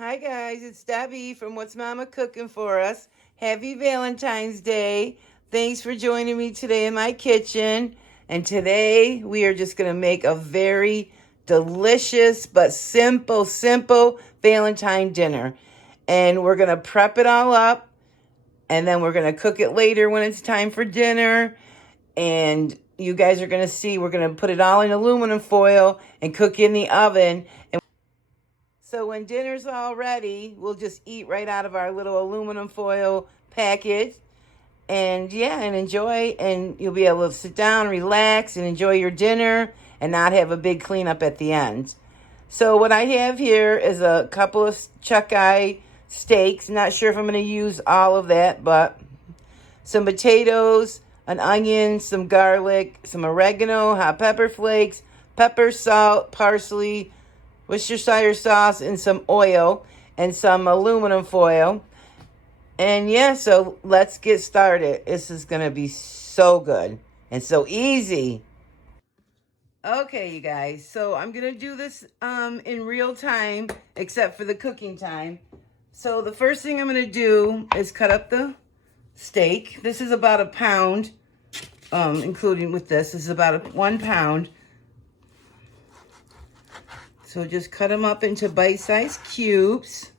Hi guys, it's Debbie from What's Mama Cooking For Us. Happy Valentine's Day. Thanks for joining me today in my kitchen. And today we are just going to make a very delicious but simple Valentine dinner. And we're going to prep it all up and then we're going to cook it later when it's time for dinner. And you guys are going to see we're going to put it all in aluminum foil and cook in the oven. So when dinner's all ready, we'll just eat right out of our little aluminum foil package. And yeah, and enjoy. And you'll be able to sit down, relax, and enjoy your dinner and not have a big cleanup at the end. So what I have here is a couple of chuck-eye steaks. Not sure if I'm going to use all of that, but some potatoes, an onion, some garlic, some oregano, hot pepper flakes, pepper, salt, parsley, Worcestershire sauce, and some oil and some aluminum foil. And yeah, so let's get started. This is going to be so good and so easy. Okay, you guys, so I'm going to do this in real time, except for the cooking time. So the first thing I'm going to do is cut up the steak. This is about a pound, including with this. This is about 1 pound. So just cut them up into bite-sized cubes.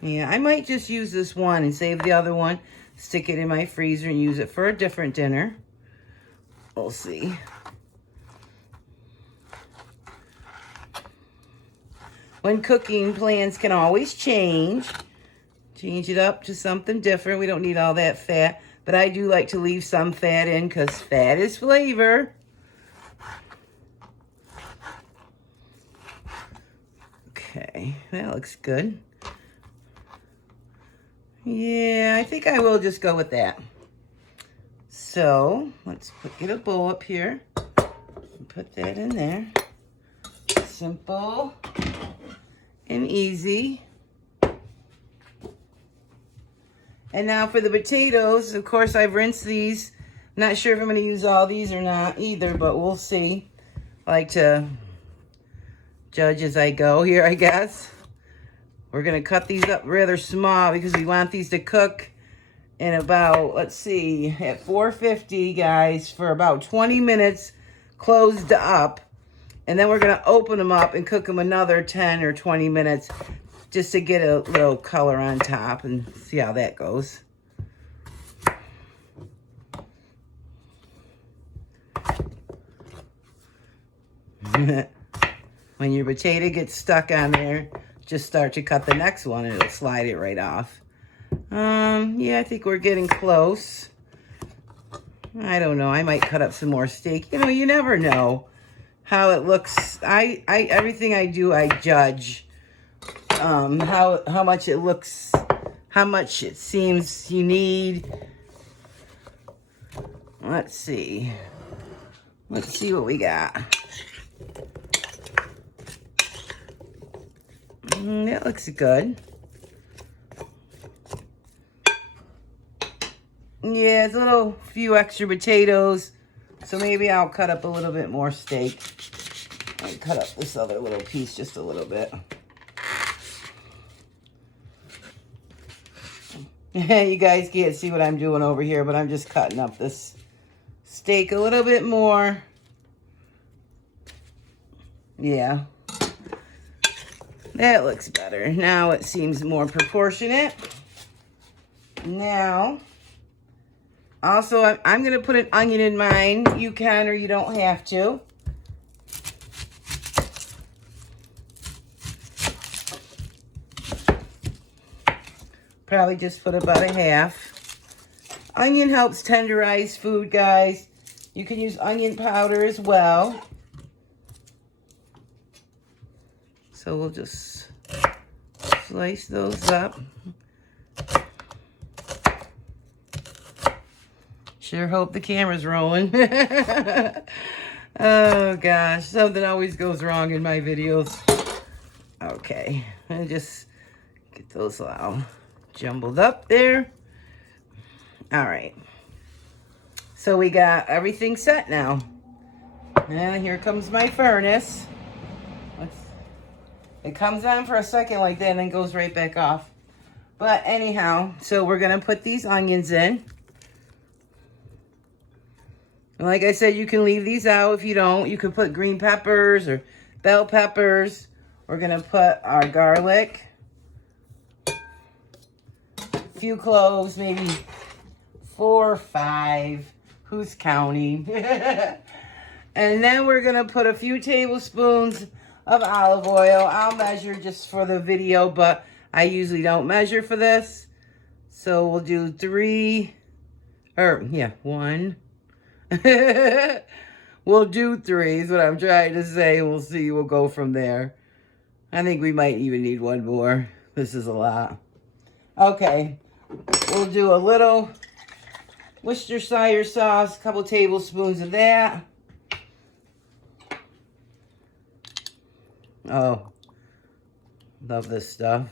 Yeah, I might just use this one and save the other one, stick it in my freezer and use it for a different dinner. We'll see. When cooking, plans can always change. Change it up to something different. We don't need all that fat, but I do like to leave some fat in because fat is flavor. Okay, that looks good. Yeah, I think I will just go with that. So let's get a bowl up here and put that in there. Simple and easy. And now for the potatoes, of course, I've rinsed these. Not sure if I'm going to use all these or not either, but we'll see. I like to judge as I go here, I guess. We're going to cut these up rather small because we want these to cook in about, let's see, at 450, guys, for about 20 minutes closed up. And then we're going to open them up and cook them another 10 or 20 minutes just to get a little color on top and see how that goes. When your potato gets stuck on there, just start to cut the next one and it'll slide it right off. Yeah, I think we're getting close. I don't know. I might cut up some more steak. You know, you never know how it looks. Everything I do, I judge. How much it looks, how much it seems you need. Let's see what we got. That looks good. Yeah, it's a little few extra potatoes, so maybe I'll cut up a little bit more steak. I'll cut up this other little piece just a little bit. You guys can't see what I'm doing over here, but I'm just cutting up this steak a little bit more. Yeah. That looks better. Now it seems more proportionate. Now, also, I'm going to put an onion in mine. You can or you don't have to. Probably just put about a half. Onion helps tenderize food, guys. You can use onion powder as well. So we'll just slice those up. Sure hope the camera's rolling. Oh gosh, something always goes wrong in my videos. Okay, and just get those all jumbled up there. All right. So we got everything set now. And here comes my furnace. It comes on for a second like that and then goes right back off. But anyhow, so we're going to put these onions in. And like I said, you can leave these out if you don't. You can put green peppers or bell peppers. We're going to put our garlic. A few cloves, maybe 4 or 5. Who's counting? And then we're going to put a few tablespoons of olive oil. I'll measure just for the video, but I usually don't measure for this. So we'll do 1. We'll do 3 is what I'm trying to say. We'll see. We'll go from there. I think we might even need 1 more. This is a lot. Okay. We'll do a little Worcestershire sauce, a couple tablespoons of that. Oh, love this stuff.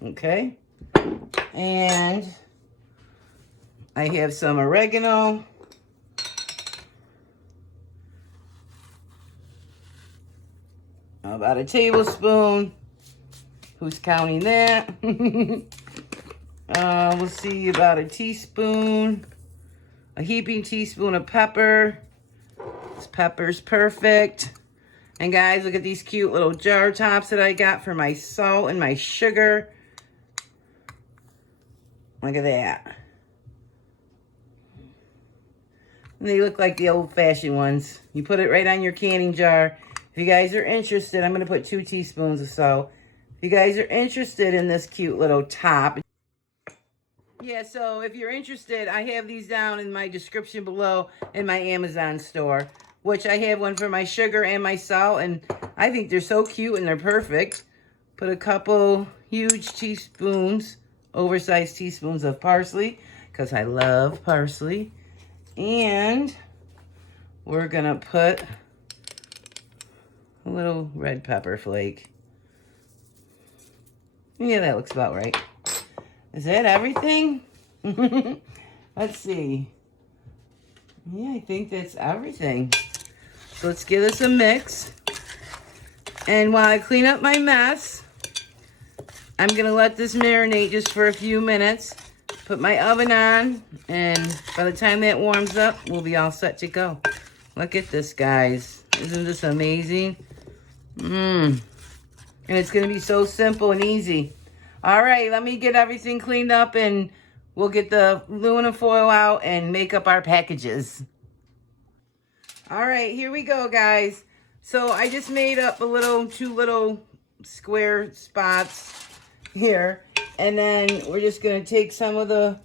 Okay. And I have some oregano. About a tablespoon. Who's counting that? We'll see, about a teaspoon. A heaping teaspoon of pepper. This pepper's perfect. And guys, look at these cute little jar tops that I got for my salt and my sugar. Look at that. And they look like the old-fashioned ones. You put it right on your canning jar. If you guys are interested, I'm going to put 2 teaspoons of salt. If you guys are interested in this cute little top. Yeah, so if you're interested, I have these down in my description below in my Amazon store. Which I have one for my sugar and my salt. And I think they're so cute and they're perfect. Put a couple huge teaspoons, oversized teaspoons of parsley. Because I love parsley. And we're going to put a little red pepper flake. Yeah, that looks about right. Is that everything? Let's see. Yeah, I think that's everything. So let's give this a mix. And while I clean up my mess, I'm going to let this marinate just for a few minutes. Put my oven on, and by the time that warms up, we'll be all set to go. Look at this, guys. Isn't this amazing? And it's going to be so simple and easy. All right, let me get everything cleaned up, and we'll get the aluminum foil out and make up our packages. All right, here we go, guys. So I just made up 2 little square spots here. And then we're just going to take some of the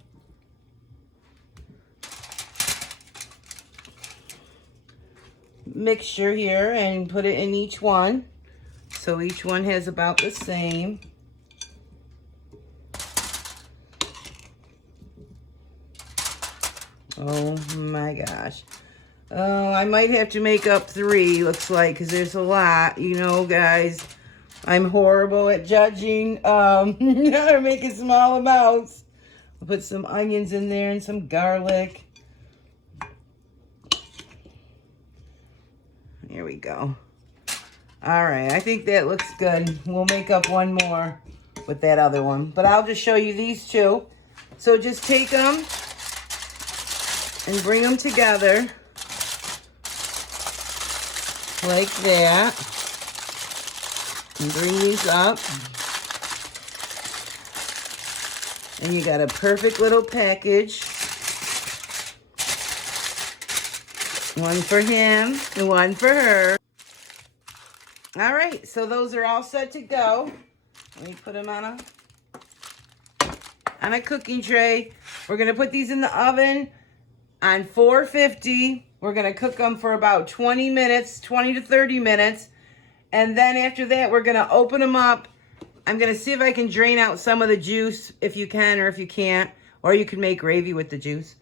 mixture here and put it in each one. So each one has about the same. Oh my gosh. Oh, I might have to make up 3, looks like, because there's a lot. You know, guys, I'm horrible at judging or making small amounts. I'll put some onions in there and some garlic. Here we go. All right, I think that looks good. We'll make up 1 more with that other one. But I'll just show you these 2. So just take them and bring them together like that. And bring these up. And you got a perfect little package. One for him and one for her. All right, so those are all set to go. Let me put them on a cooking tray. We're going to put these in the oven on 450. We're going to cook them for about 20 minutes, 20 to 30 minutes. And then after that, we're going to open them up. I'm going to see if I can drain out some of the juice, if you can or if you can't. Or you can make gravy with the juice.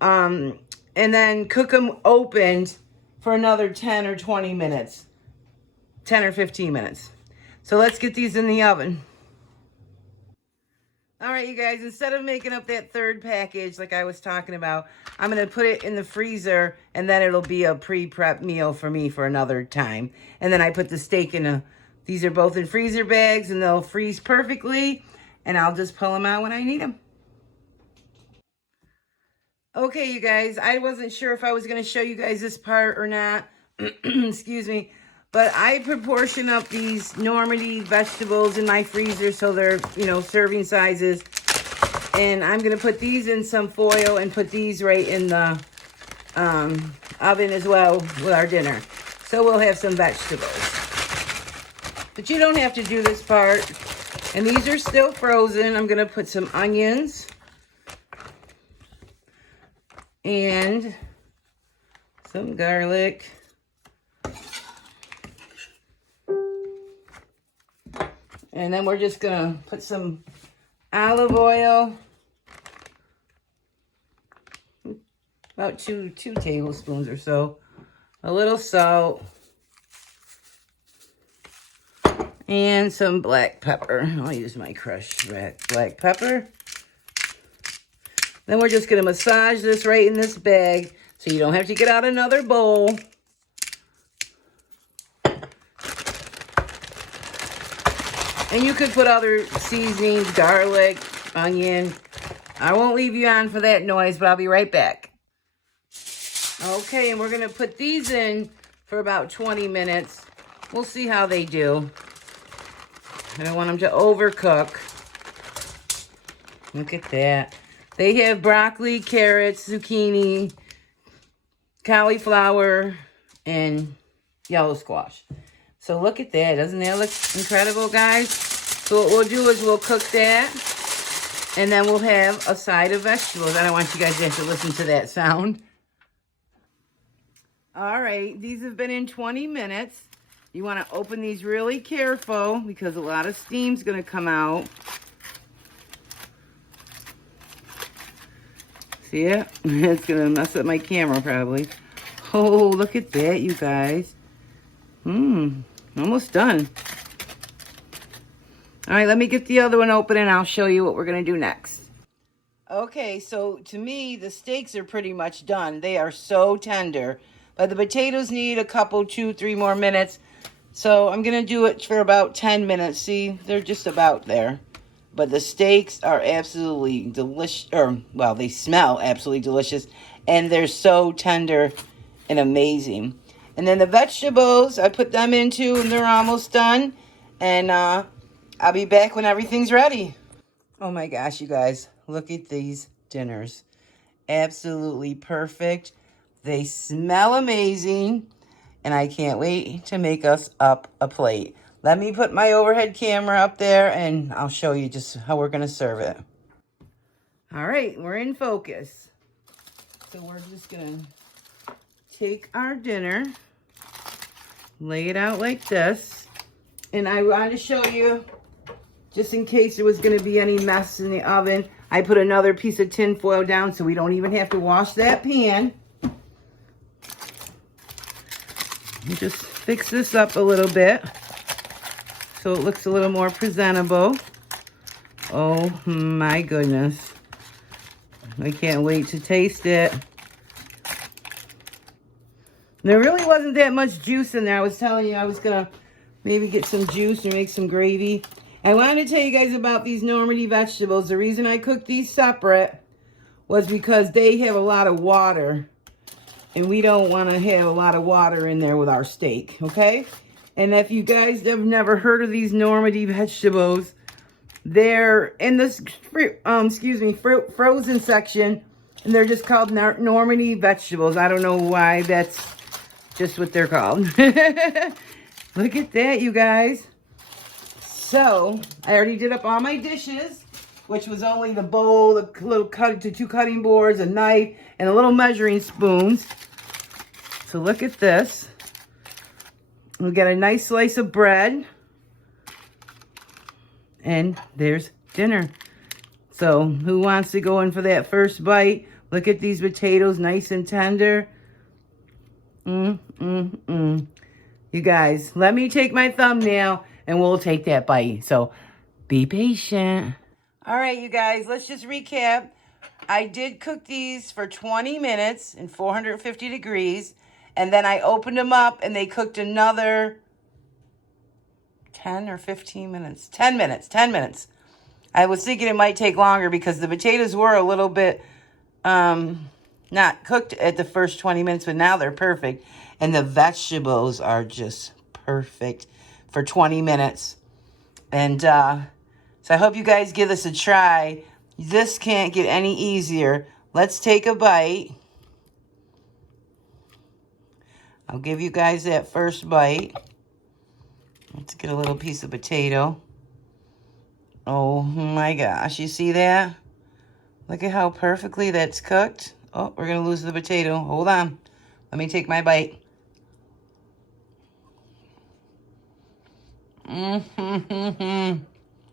And then cook them opened for another 10 or 20 minutes. 10 or 15 minutes. So let's get these in the oven. All right, you guys, instead of making up that third package like I was talking about, I'm going to put it in the freezer, and then it'll be a pre-prep meal for me for another time. And then I put the steak in these are both in freezer bags, and they'll freeze perfectly, and I'll just pull them out when I need them. Okay, you guys, I wasn't sure if I was going to show you guys this part or not. Excuse me. But I proportion up these Normandy vegetables in my freezer so they're, serving sizes. And I'm going to put these in some foil and put these right in the oven as well with our dinner. So we'll have some vegetables. But you don't have to do this part. And these are still frozen. I'm going to put some onions and some garlic. And then we're just going to put some olive oil, about two tablespoons or so, a little salt, and some black pepper. I'll use my crushed black pepper. Then we're just going to massage this right in this bag so you don't have to get out another bowl. And you could put other seasonings, garlic, onion. I won't leave you on for that noise, but I'll be right back. Okay, and we're going to put these in for about 20 minutes. We'll see how they do. I don't want them to overcook. Look at that. They have broccoli, carrots, zucchini, cauliflower, and yellow squash. So look at that. Doesn't that look incredible, guys? So what we'll do is we'll cook that, and then we'll have a side of vegetables. I don't want you guys to have to listen to that sound. All right, these have been in 20 minutes. You want to open these really careful because a lot of steam's going to come out. See it? It's going to mess up my camera probably. Oh, look at that, you guys. Almost done. All right, let me get the other one open and I'll show you what we're going to do next. Okay, so to me, the steaks are pretty much done. They are so tender. But the potatoes need a couple, 2-3 more minutes. So I'm going to do it for about 10 minutes. See, they're just about there. But the steaks are absolutely delicious. Well, they smell absolutely delicious. And they're so tender and amazing. And then the vegetables, I put them into, and they're almost done. And I'll be back when everything's ready. Oh my gosh, you guys. Look at these dinners. Absolutely perfect. They smell amazing. And I can't wait to make us up a plate. Let me put my overhead camera up there, and I'll show you just how we're going to serve it. All right, we're in focus. So we're just going to take our dinner, lay it out like this. And I wanted to show you, just in case there was going to be any mess in the oven, I put another piece of tin foil down so we don't even have to wash that pan. And just fix this up a little bit so it looks a little more presentable. Oh my goodness. I can't wait to taste it. There really wasn't that much juice in there. I was telling you I was going to maybe get some juice or make some gravy. I wanted to tell you guys about these Normandy vegetables. The reason I cooked these separate was because they have a lot of water. And we don't want to have a lot of water in there with our steak, okay? And if you guys have never heard of these Normandy vegetables, they're in this, frozen section. And they're just called Normandy vegetables. I don't know why, that's just what they're called. Look at that, you guys. So, I already did up all my dishes, which was only the bowl, the little two cutting boards, a knife, and a little measuring spoons. So look at this. We got a nice slice of bread. And there's dinner. So who wants to go in for that first bite? Look at these potatoes, nice and tender. You guys, let me take my thumbnail and we'll take that bite. So be patient. All right, you guys, let's just recap. I did cook these for 20 minutes in 450 degrees, and then I opened them up and they cooked another 10 or 15 minutes. 10 minutes, 10 minutes. I was thinking it might take longer because the potatoes were a little bit not cooked at the first 20 minutes, but now they're perfect. And the vegetables are just perfect for 20 minutes. And so I hope you guys give this a try. This can't get any easier. Let's take a bite. I'll give you guys that first bite. Let's get a little piece of potato. Oh my gosh, you see that? Look at how perfectly that's cooked. Oh, we're going to lose the potato. Hold on. Let me take my bite.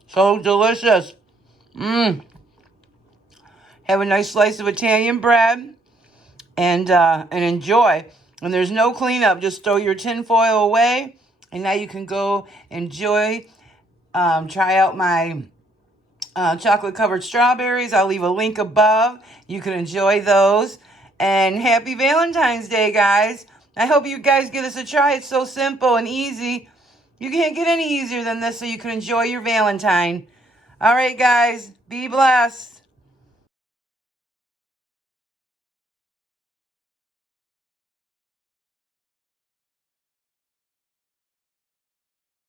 So delicious. Have a nice slice of Italian bread and enjoy. And there's no cleanup. Just throw your tin foil away. And now you can go enjoy. Try out my chocolate-covered strawberries. I'll leave a link above. You can enjoy those. And happy Valentine's Day, guys. I hope you guys give this a try. It's so simple and easy. You can't get any easier than this, so you can enjoy your Valentine. All right, guys. Be blessed.